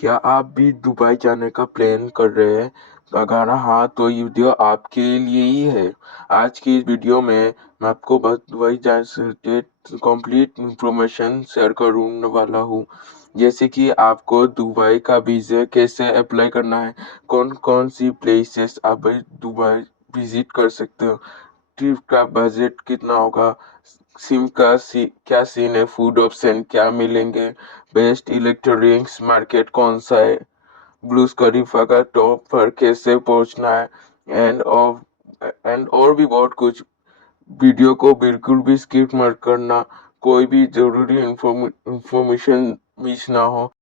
क्या आप भी दुबई जाने का प्लान कर रहे हैं? अगर हाँ, तो ये वीडियो आपके लिए ही है। आज की इस वीडियो में मैं आपको बस दुबई जाने से रिलेटेड कंप्लीट इंफॉर्मेशन शेयर करूँने वाला हूँ। जैसे कि आपको दुबई का वीज़ा कैसे अप्लाई करना है, कौन-कौन सी प्लेसेस आप दुबई विज़िट कर सकते हो, ट्रिप का बजट कितना होगा, क्या सीन है, फूड ऑप्शन क्या मिलेंगे, बेस्ट इलेक्ट्रॉनिक्स मार्केट कौन सा है, ब्लूज खलीफा का टॉप पर कैसे पहुंचना है, एंड और भी बहुत कुछ। वीडियो को बिल्कुल भी स्किप मत करना, कोई भी जरूरी इंफॉर्मेशन मिस ना हो।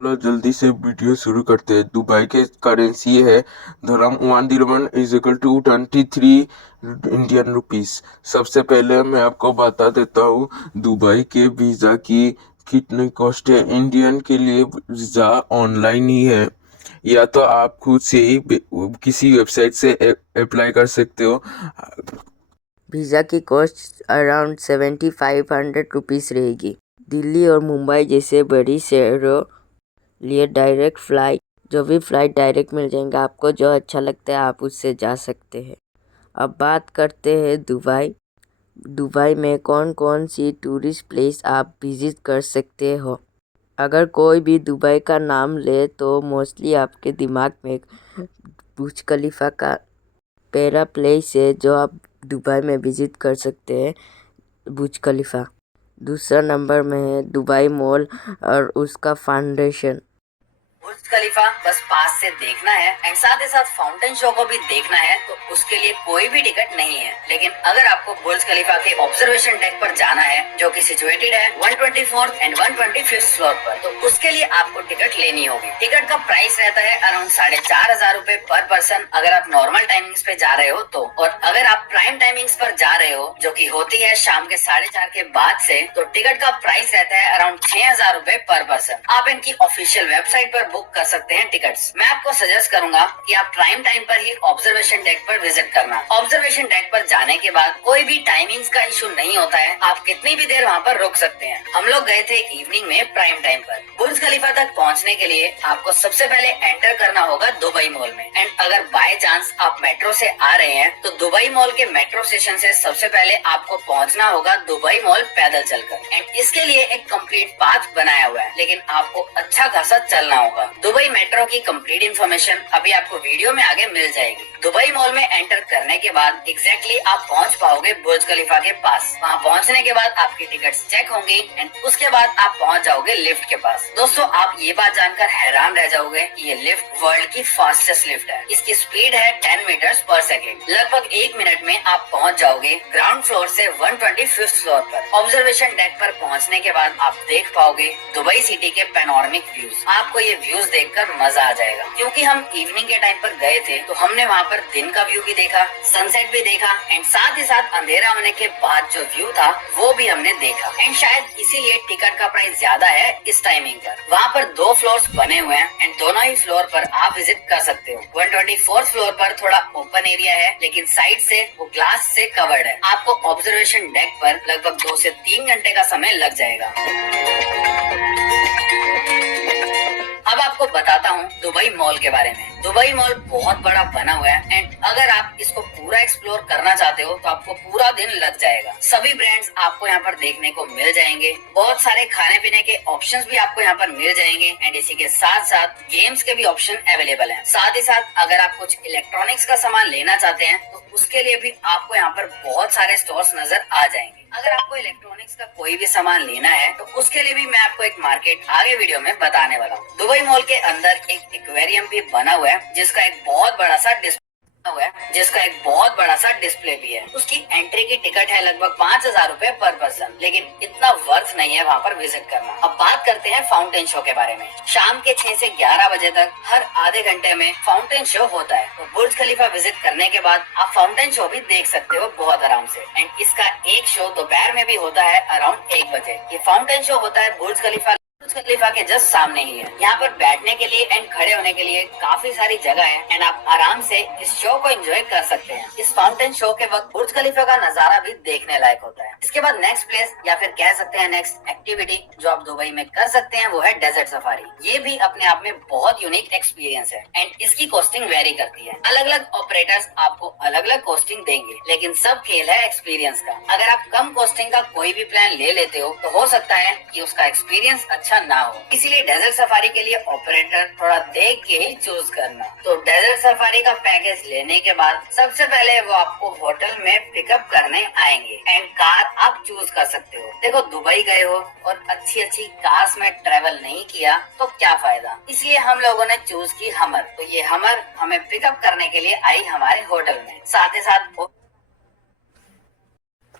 चलो जल्दी से वीडियो शुरू करते हैं। दुबई के करेंसी है धर्म 1 dirham is equal to 23 Indian rupees. सबसे पहले मैं आपको बता देता हूँ दुबई के वीज़ा की कितनी कॉस्ट है। इंडियन के लिए वीज़ा ऑनलाइन ही है, या तो आप खुद से ही किसी वेबसाइट से अप्लाई कर सकते हो। वीज़ा की कॉस्ट अराउंड 7500 रुपीज़ रहेगी। दिल्ली और मुंबई जैसे बड़ी शहरों लिए डायरेक्ट फ़्लाइट, जो भी फ़्लाइट डायरेक्ट मिल जाएंगे आपको, जो अच्छा लगता है आप उससे जा सकते हैं। अब बात करते हैं दुबई। दुबई में कौन कौन सी टूरिस्ट प्लेस आप विज़िट कर सकते हो। अगर कोई भी दुबई का नाम ले तो मोस्टली आपके दिमाग में बुर्ज खलीफा का पहला प्लेस है जो आप दुबई में विज़िट कर सकते हैं, बुर्ज खलीफा। दूसरा नंबर में है दुबई मॉल और उसका फाउंडेशन। बुर्ज खलीफा बस पास से देखना है एंड साथ ही साथ फाउंटेन शो को भी देखना है तो उसके लिए कोई भी टिकट नहीं है। लेकिन अगर आपको बुर्ज खलीफा के ऑब्जर्वेशन डेक पर जाना है जो कि सिचुएटेड है 124th एंड 125th फ्लोर पर, तो उसके लिए आपको टिकट लेनी होगी। टिकट का प्राइस रहता है अराउंड 4500 रुपए पर पर्सन अगर आप नॉर्मल टाइमिंग्स पे जा रहे हो तो, और अगर आप प्राइम टाइमिंग्स पर जा रहे हो जो की होती है शाम के 4:30 के बाद से, तो टिकट का प्राइस रहता है अराउंड 6000 रुपए पर पर्सन। आप इनकी ऑफिशियल वेबसाइट पर बुक कर सकते हैं टिकट्स। मैं आपको सजेस्ट करूंगा कि आप प्राइम टाइम पर ही ऑब्जर्वेशन डेक पर विजिट करना। ऑब्जर्वेशन डेक पर जाने के बाद कोई भी टाइमिंग्स का इशू नहीं होता है, आप कितनी भी देर वहाँ पर रुक सकते हैं। हम लोग गए थे इवनिंग में प्राइम टाइम पर। बुर्ज खलीफा तक पहुँचने के लिए आपको सबसे पहले एंटर करना होगा दुबई मॉल में। एंड अगर बाय चांस आप मेट्रो से आ रहे हैं तो दुबई मॉल के मेट्रो स्टेशन से सबसे पहले आपको पहुँचना होगा दुबई मॉल पैदल चलकर। एंड इसके लिए एक कंप्लीट पाथ बनाया हुआ है, लेकिन आपको अच्छा खासा चलना होगा। दुबई मेट्रो की कंप्लीट इन्फॉर्मेशन अभी आपको वीडियो में आगे मिल जाएगी। दुबई मॉल में एंटर करने के बाद एग्जैक्टली आप पहुंच पाओगे बुर्ज खलीफा के पास। वहां पहुंचने के बाद आपकी टिकट्स चेक होंगी एंड उसके बाद आप पहुंच जाओगे लिफ्ट के पास। दोस्तों, आप ये बात जानकर हैरान रह जाओगे कि ये लिफ्ट वर्ल्ड की फास्टेस्ट लिफ्ट है। इसकी स्पीड है 10 मीटर्स पर सेकेंड। लगभग 1 मिनट में आप पहुंच जाओगे ग्राउंड फ्लोर से 125th फ्लोर पर। ऑब्जर्वेशन डेक पर पहुंचने के बाद आप देख पाओगे दुबई सिटी के पैनोरामिक व्यूज। आपको ये व्यूज देखकर मजा आ जाएगा, क्योंकि हम इवनिंग के टाइम पर गए थे तो हमने वहाँ पर दिन का व्यू भी देखा, सनसेट भी देखा एंड साथ ही साथ अंधेरा होने के बाद जो व्यू था वो भी हमने देखा। एंड शायद इसीलिए टिकट का प्राइस ज्यादा है इस टाइमिंग पर। वहाँ पर 2 फ्लोर्स बने हुए हैं एंड दोनों ही फ्लोर पर आप विजिट कर सकते हो। 124th फ्लोर पर थोड़ा ओपन एरिया है, लेकिन साइड से वो ग्लास से कवर्ड है। आपको ऑब्जर्वेशन डेक पर लगभग 2 से 3 घंटे का समय लग जाएगा। अब आपको बताता हूँ दुबई मॉल के बारे में। दुबई मॉल बहुत बड़ा बना हुआ है एंड अगर आप इसको पूरा एक्सप्लोर करना चाहते हो तो आपको पूरा दिन लग जाएगा। सभी ब्रांड्स आपको यहाँ पर देखने को मिल जाएंगे। बहुत सारे खाने पीने के ऑप्शंस भी आपको यहाँ पर मिल जाएंगे एंड इसी के साथ साथ गेम्स के भी ऑप्शन अवेलेबल हैं। साथ ही साथ अगर आप कुछ इलेक्ट्रॉनिक्स का सामान लेना चाहते हैं तो उसके लिए भी आपको यहाँ पर बहुत सारे स्टोर्स नजर आ जाएंगे। अगर आपको इलेक्ट्रॉनिक्स का कोई भी सामान लेना है तो उसके लिए भी मैं आपको एक मार्केट आगे वीडियो में बताने वाला हूँ। दुबई मॉल के अंदर एक एक्वेरियम भी बना हुआ है जिसका एक बहुत बड़ा सा डिस्प्ले भी है। उसकी एंट्री की टिकट है लगभग 5000 रुपए पर पर्सन, लेकिन इतना वर्थ नहीं है वहाँ पर विजिट करना। अब बात करते हैं फाउंटेन शो के बारे में। शाम के 6 से 11 बजे तक हर आधे घंटे में फाउंटेन शो होता है। तो बुर्ज खलीफा विजिट करने के बाद आप फाउंटेन शो भी देख सकते हो बहुत आराम से। एंड इसका एक शो दोपहर में भी होता है अराउंड 1 बजे। ये फाउंटेन शो होता है बुर्ज खलीफा बुर्ज खलीफा के जस्ट सामने ही है। यहाँ पर बैठने के लिए एंड खड़े होने के लिए काफी सारी जगह है एंड आप आराम से इस शो को एंजॉय कर सकते हैं। इस फाउंटेन शो के वक्त बुर्ज खलीफा का नजारा भी देखने लायक होता है। इसके बाद नेक्स्ट प्लेस या फिर कह सकते हैं नेक्स्ट एक्टिविटी जो आप दुबई में कर सकते हैं वो है डेजर्ट सफारी। ये भी अपने आप में बहुत यूनिक एक्सपीरियंस है एंड इसकी कॉस्टिंग वेरी करती है। अलग अलग ऑपरेटर्स आपको अलग अलग कॉस्टिंग देंगे, लेकिन सब खेल है एक्सपीरियंस का। अगर आप कम कॉस्टिंग का कोई भी प्लान ले लेते हो तो हो सकता है कि उसका एक्सपीरियंस अच्छा ना हो। इसीलिए डेजर्ट सफारी के लिए ऑपरेटर थोड़ा देख के ही चूज करना। तो डेजर्ट सफारी का पैकेज लेने के बाद सबसे पहले वो आपको होटल में पिकअप करने आएंगे एंड कार आप चूज कर सकते हो। देखो दुबई गए हो और अच्छी अच्छी कार्स में ट्रेवल नहीं किया तो क्या फायदा, इसलिए हम लोगों ने चूज की हमर। तो ये हमर हमें पिकअप करने के लिए आई हमारे होटल में। साथ ही साथ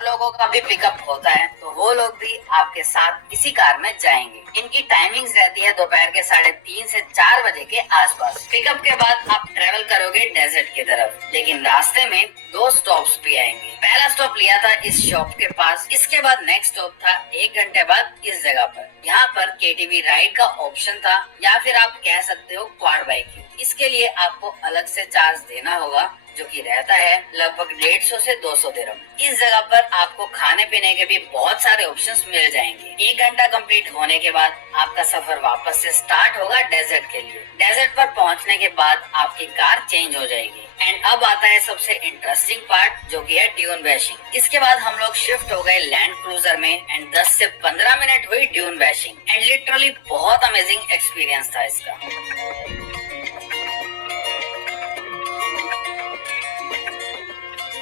लोगों का भी पिकअप होता है तो वो लोग भी आपके साथ इसी कार में जाएंगे। इनकी टाइमिंग्स रहती है दोपहर के 3:30 से 4 बजे के आसपास। पिकअप के बाद आप ट्रेवल करोगे डेजर्ट की तरफ, लेकिन रास्ते में 2 स्टॉप्स भी आएंगे। पहला स्टॉप लिया था इस शॉप के पास, इसके बाद नेक्स्ट स्टॉप था 1 घंटे बाद इस जगह पर। यहाँ पर केटीवी राइड का ऑप्शन था या फिर आप कह सकते हो क्वाड बाइकिंग। इसके लिए आपको अलग से चार्ज देना होगा जो कि रहता है लगभग 150 से 200 दिरहम। इस जगह पर आपको खाने पीने के भी बहुत सारे ऑप्शंस मिल जाएंगे। 1 घंटा कंप्लीट होने के बाद आपका सफर वापस से स्टार्ट होगा डेजर्ट के लिए। डेजर्ट पर पहुंचने के बाद आपकी कार चेंज हो जाएगी एंड अब आता है सबसे इंटरेस्टिंग पार्ट जो कि है ड्यून बैशिंग। इसके बाद हम लोग शिफ्ट हो गए लैंड क्रूजर में एंड 10 से 15 मिनट हुई ड्यून बैशिंग एंड लिटरली बहुत अमेजिंग एक्सपीरियंस था इसका।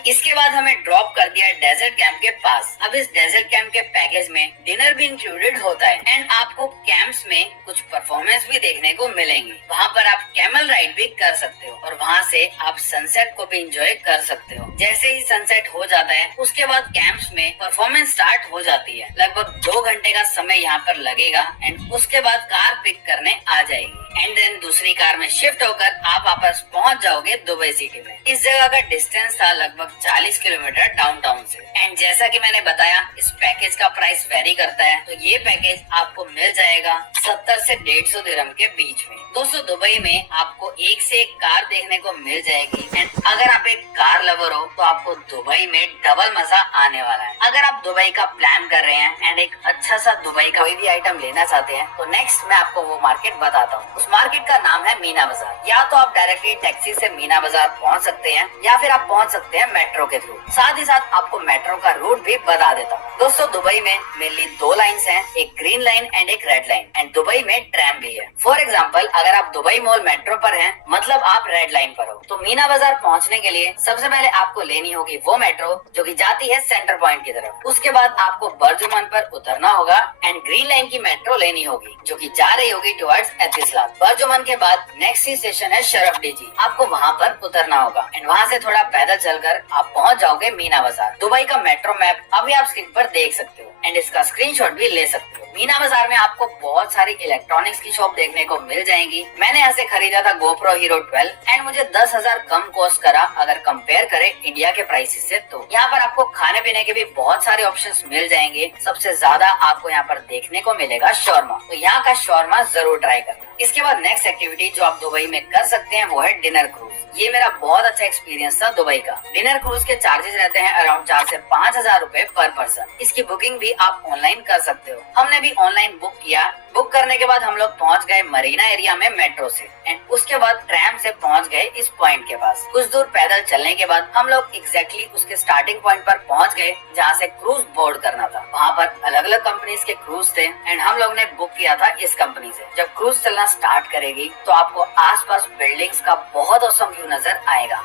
इसके बाद हमें ड्रॉप कर दिया डेजर्ट कैंप के पास। अब इस डेजर्ट कैंप के पैकेज में डिनर भी इंक्लूडेड होता है एंड आपको कैंप्स में कुछ परफॉर्मेंस भी देखने को मिलेंगे। वहाँ पर आप कैमल राइड भी कर सकते हो और वहाँ से आप सनसेट को भी इंजॉय कर सकते हो। जैसे ही सनसेट हो जाता है उसके बाद कैंप्स में परफॉर्मेंस स्टार्ट हो जाती है। लगभग 2 घंटे का समय यहाँ पर लगेगा एंड उसके बाद कार पिक करने आ जाएगी एंड देन दूसरी कार में शिफ्ट होकर आप वापस पहुंच जाओगे दुबई सिटी में। इस जगह का डिस्टेंस था लगभग 40 किलोमीटर डाउनटाउन से एंड जैसा कि मैंने बताया इस पैकेज का प्राइस वेरी करता है। तो ये पैकेज आपको मिल जाएगा 70 से 150 दिरहम के बीच में। दोस्तों दुबई में आपको एक से एक कार देखने को मिल जाएगी एंड अगर आप एक कार लवर हो तो आपको दुबई में डबल मजा आने वाला है। अगर आप दुबई का प्लान कर रहे हैं एंड एक अच्छा सा दुबई का कोई भी आइटम लेना चाहते हैं तो नेक्स्ट मैं आपको वो मार्केट बताता हूँ। उस मार्केट का नाम है मीना बाजार। या तो आप डायरेक्टली टैक्सी से मीना बाजार पहुँच सकते हैं या फिर आप पहुँच सकते हैं मेट्रो के थ्रू। साथ ही साथ आपको मेट्रो का रूट भी बता देता हूँ। दोस्तों दुबई में मेनली 2 लाइन्स हैं, एक ग्रीन लाइन एंड एक रेड लाइन एंड दुबई में ट्रैम भी है। फॉर एग्जाम्पल अगर आप दुबई मॉल मेट्रो पर हैं मतलब आप रेड लाइन पर हो तो मीना बाजार पहुंचने के लिए सबसे पहले आपको लेनी होगी वो मेट्रो जो कि जाती है सेंटर पॉइंट की तरफ। उसके बाद आपको बर्जुमान पर उतरना होगा एंड ग्रीन लाइन की मेट्रो लेनी होगी जो कि जा रही होगी टुवर्ड्स एतिसलात। बर्जुमान के बाद नेक्स्ट स्टेशन है शरफ डीजी, आपको वहाँ पर उतरना होगा एंड वहाँ से थोड़ा पैदल चलकर आप पहुँच जाओगे मीना बाजार। दुबई का मेट्रो मैप अभी आप स्क्रीन पर देख सकते हो एंड इसका स्क्रीनशॉट भी ले सकते हो। मीना बाजार में आपको बहुत सारी इलेक्ट्रॉनिक्स की शॉप देखने को मिल जाएंगी। मैंने यहाँ से खरीदा था GoPro Hero 12 एंड मुझे 10,000 कम कॉस्ट करा अगर कंपेयर करें इंडिया के प्राइसेस से। तो यहाँ पर आपको खाने पीने के भी बहुत सारे ऑप्शंस मिल जाएंगे। सबसे ज्यादा आपको यहाँ पर देखने को मिलेगा शॉर्मा, तो यहाँ का शॉर्मा जरूर ट्राई करना। इसके बाद नेक्स्ट एक्टिविटी जो आप दुबई में कर सकते हैं वो है डिनर क्रूज। ये मेरा बहुत अच्छा एक्सपीरियंस था दुबई का। डिनर क्रूज के चार्जेस रहते हैं अराउंड 4 से 5,000 रूपए पर पर्सन। इसकी बुकिंग भी आप ऑनलाइन कर सकते हो। हमने भी ऑनलाइन बुक किया। बुक करने के बाद हम लोग पहुंच गए मरीना एरिया में मेट्रो से एंड उसके बाद ट्रैम से पहुंच गए इस पॉइंट के पास। कुछ दूर पैदल चलने के बाद हम लोग एग्जैक्टली उसके स्टार्टिंग पॉइंट पर पहुंच गए जहां से क्रूज बोर्ड करना था। वहां पर अलग अलग कंपनीज के क्रूज थे एंड हम लोग ने बुक किया था इस कंपनी से। जब क्रूज चलना स्टार्ट करेगी तो आपको आसपास बिल्डिंग्स का बहुत औसम व्यू नजर आएगा।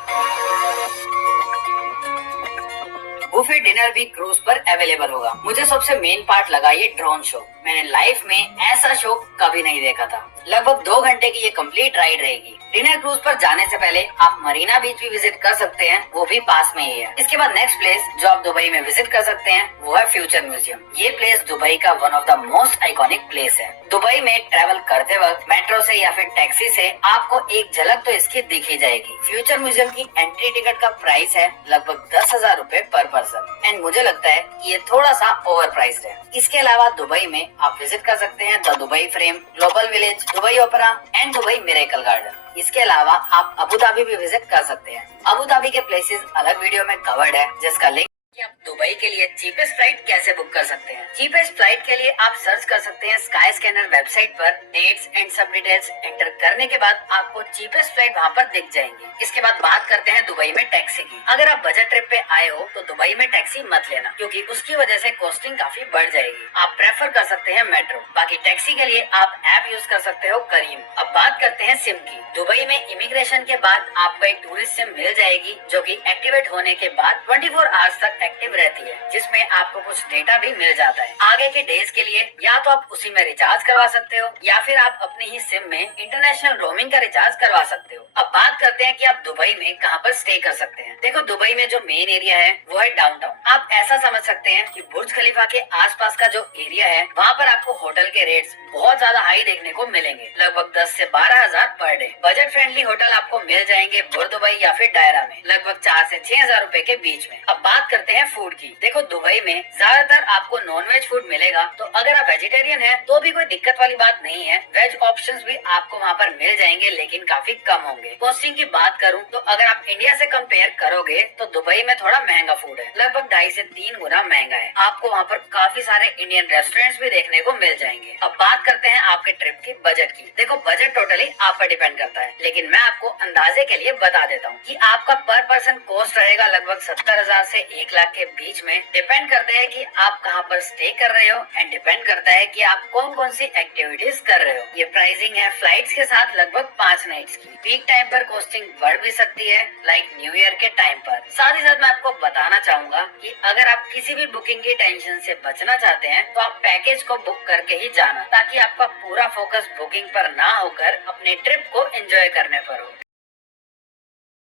बुफे डिनर भी क्रूज पर अवेलेबल होगा। मुझे सबसे मेन पार्ट लगा ये ड्रोन शो। मैंने लाइफ में ऐसा शो कभी नहीं देखा था। लगभग 2 घंटे की ये कंप्लीट राइड रहेगी। डिनर क्रूज पर जाने से पहले आप मरीना बीच भी विजिट कर सकते हैं, वो भी पास में ही है। इसके बाद नेक्स्ट प्लेस जो आप दुबई में विजिट कर सकते हैं वो है फ्यूचर म्यूजियम। ये प्लेस दुबई का one of the most iconic place है। दुबई में ट्रेवल करते वक्त मेट्रो से या फिर टैक्सी से आपको एक झलक तो इसकी दिख ही जाएगी। फ्यूचर म्यूजियम की एंट्री टिकट का प्राइस है लगभग 10,000 रूपए पर पर्सन एंड मुझे लगता है कि ये थोड़ा सा ओवर प्राइस्ड है। इसके अलावा दुबई में आप विजिट कर सकते हैं the Dubai frame, global village, Dubai opera and Dubai miracle garden. इसके अलावा आप अबू धाबी भी विजिट कर सकते हैं। अबू धाबी के प्लेसेस अलग वीडियो में कवर्ड है, जिसका लिंक कि आप दुबई के लिए चीपेस्ट फ्लाइट कैसे बुक कर सकते हैं। चीपेस्ट फ्लाइट के लिए आप सर्च कर सकते हैं स्काई स्कैनर वेबसाइट पर। डेट्स एंड सब डिटेल्स एंटर करने के बाद आपको चीपेस्ट फ्लाइट वहां पर दिख जाएंगी। इसके बाद बात करते हैं दुबई में टैक्सी की। अगर आप बजट ट्रिप पे आए हो तो दुबई में टैक्सी मत लेना, क्योंकि उसकी वजह से कॉस्टिंग काफी बढ़ जाएगी। आप प्रेफर कर सकते हैं मेट्रो। बाकी टैक्सी के लिए आप ऐप यूज कर सकते हो करीम। अब बात करते हैं सिम की। दुबई में इमिग्रेशन के बाद आपको एक टूरिस्ट सिम मिल जाएगी, जो कि एक्टिवेट होने के बाद 24 आवर्स तक एक्टिव रहती है, जिसमें आपको कुछ डेटा भी मिल जाता है। आगे के डेज के लिए या तो आप उसी में रिचार्ज करवा सकते हो, या फिर आप अपनी ही सिम में इंटरनेशनल रोमिंग का रिचार्ज करवा सकते हो। अब बात करते हैं कि आप दुबई में कहां पर स्टे कर सकते हैं। देखो, दुबई में जो मेन एरिया है वो है डाउनटाउन। आप ऐसा समझ सकते हैं कि बुर्ज खलीफा के आसपास का जो एरिया है वहाँ पर आपको होटल के रेट्स बहुत ज्यादा हाई देखने को मिलेंगे, लगभग 10 से 12,000 per day. Budget friendly hotel आपको मिल जाएंगे बुर दुबई या फिर डायरा में, लगभग 4 से 6,000 रुपए के बीच में। अब बात करते हैं फूड की। देखो, दुबई में ज्यादातर आपको नॉनवेज फूड मिलेगा, तो अगर आप वेजिटेरियन हैं तो भी कोई दिक्कत वाली बात नहीं है। वेज ऑप्शंस भी आपको वहाँ पर मिल जाएंगे, लेकिन काफी कम होंगे। कॉस्टिंग की बात करूँ तो अगर आप इंडिया से कंपेयर करोगे तो दुबई में थोड़ा महंगा फूड है, लगभग 2.5 से 3 गुना महंगा है। आपको वहाँ पर काफी सारे इंडियन रेस्टोरेंट्स भी देखने को मिल जाएंगे। अब बात करते हैं आपके ट्रिप की बजट की। देखो, बजट टोटली आप पर डिपेंड करता है, लेकिन मैं आपको अंदाजे के लिए बता देता हूँ कि आपका पर पर्सन कॉस्ट रहेगा लगभग 70,000 से 1 लाख के बीच में। डिपेंड करता है कि आप कहाँ पर स्टे कर रहे हो एंड डिपेंड करता है कि आप कौन कौन सी एक्टिविटीज कर रहे हो। ये प्राइसिंग है फ्लाइट्स के साथ लगभग 5 नाइट्स की। पीक टाइम पर कॉस्टिंग बढ़ भी सकती है, लाइक न्यू ईयर के टाइम पर। साथ ही साथ मैं आपको बताना चाहूंगा कि अगर आप किसी भी बुकिंग की टेंशन से बचना चाहते हैं तो आप पैकेज को बुक करके ही जाना, ताकि आपका पूरा फोकस बुकिंग पर ना होकर अपने ट्रिप को एंजॉय करने पर हो।